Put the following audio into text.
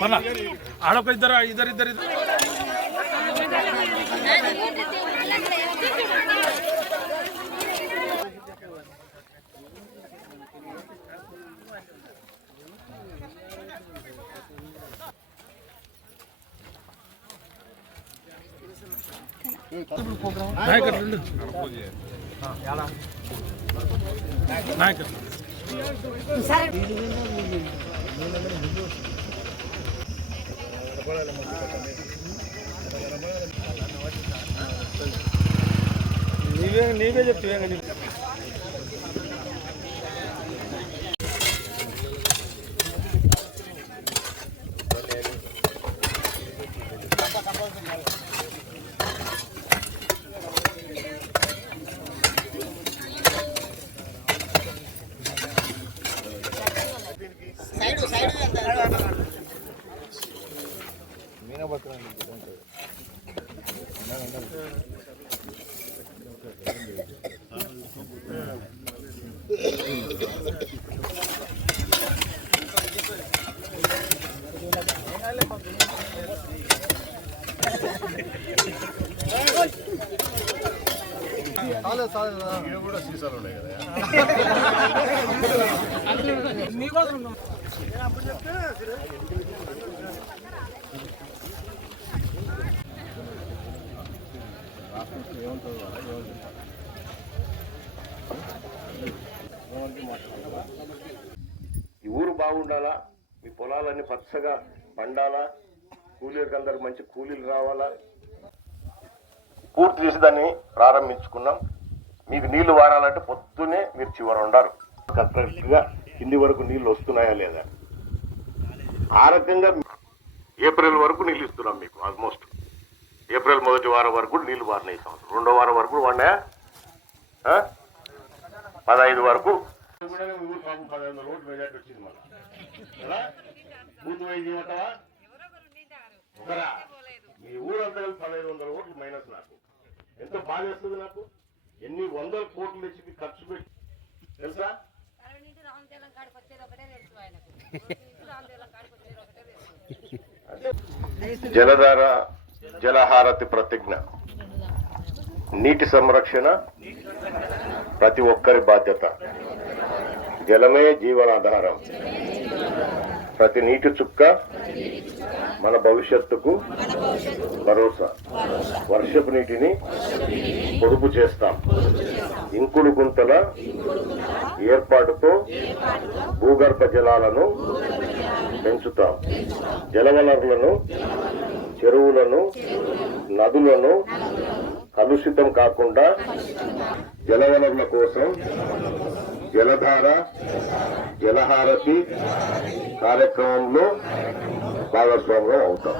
మన ఆడొక ఇద్దరు నాయకర్ నీవే చెప్తే కూడా సీసాలు ఉన్నాయి కదా ఈ ఊరు బాగుండాలా, మీ పొలాలన్నీ పచ్చగా పండాలా, కూలీలకు అందరికి మంచి కూలీలు రావాలా, పూర్తి చేసి దాన్ని ప్రారంభించుకున్నాం. మీకు నీళ్లు వారాలంటే పొద్దునే మీరు చివరి ఉండారు. కరెక్ట్గా కింది వరకు నీళ్లు వస్తున్నాయా లేదా, ఆ రకంగా ఏప్రిల్ వరకు నీళ్ళు ఇస్తున్నాం మీకు. ఆల్మోస్ట్ ఏప్రిల్ మొదటి వారం వరకు నీళ్లు వారినాయి. సంవత్సరం రెండో వారం వరకు వాడినా 15 వరకు 1500 ఓట్లు మెజార్టీ వచ్చింది. మళ్ళీ బూత్ వైజ్ ఇవ్వటవా ఒకరా, మీ ఊరంతా 1500 ఓట్లు మైనస్. నాకు ఎంతో బాధ వేస్తుంది. నాకు ఎన్ని వందల కోట్లు తెచ్చి ఖర్చు పెట్టి తెలుసా. జలధార జలహారతి ప్రతిజ్ఞ. నీటి సంరక్షణ ప్రతి ఒక్కరి బాధ్యత. జలమే జీవనాధారం. ప్రతి నీటి చుక్క మన భవిష్యత్తుకు భరోసా. వర్షపు నీటిని పొదుపు చేస్తాం. ఇంకుడు గుంతల ఏర్పాటుతో భూగర్భ జలాలను పెంచుతాం. జలవనరులను, చెరువులను, నదులను కలుషితం కాకుండా జలవనరుల కోసం జలధార జలహారతి కార్యక్రమంలో భాగస్వామ్యం అవుతాం.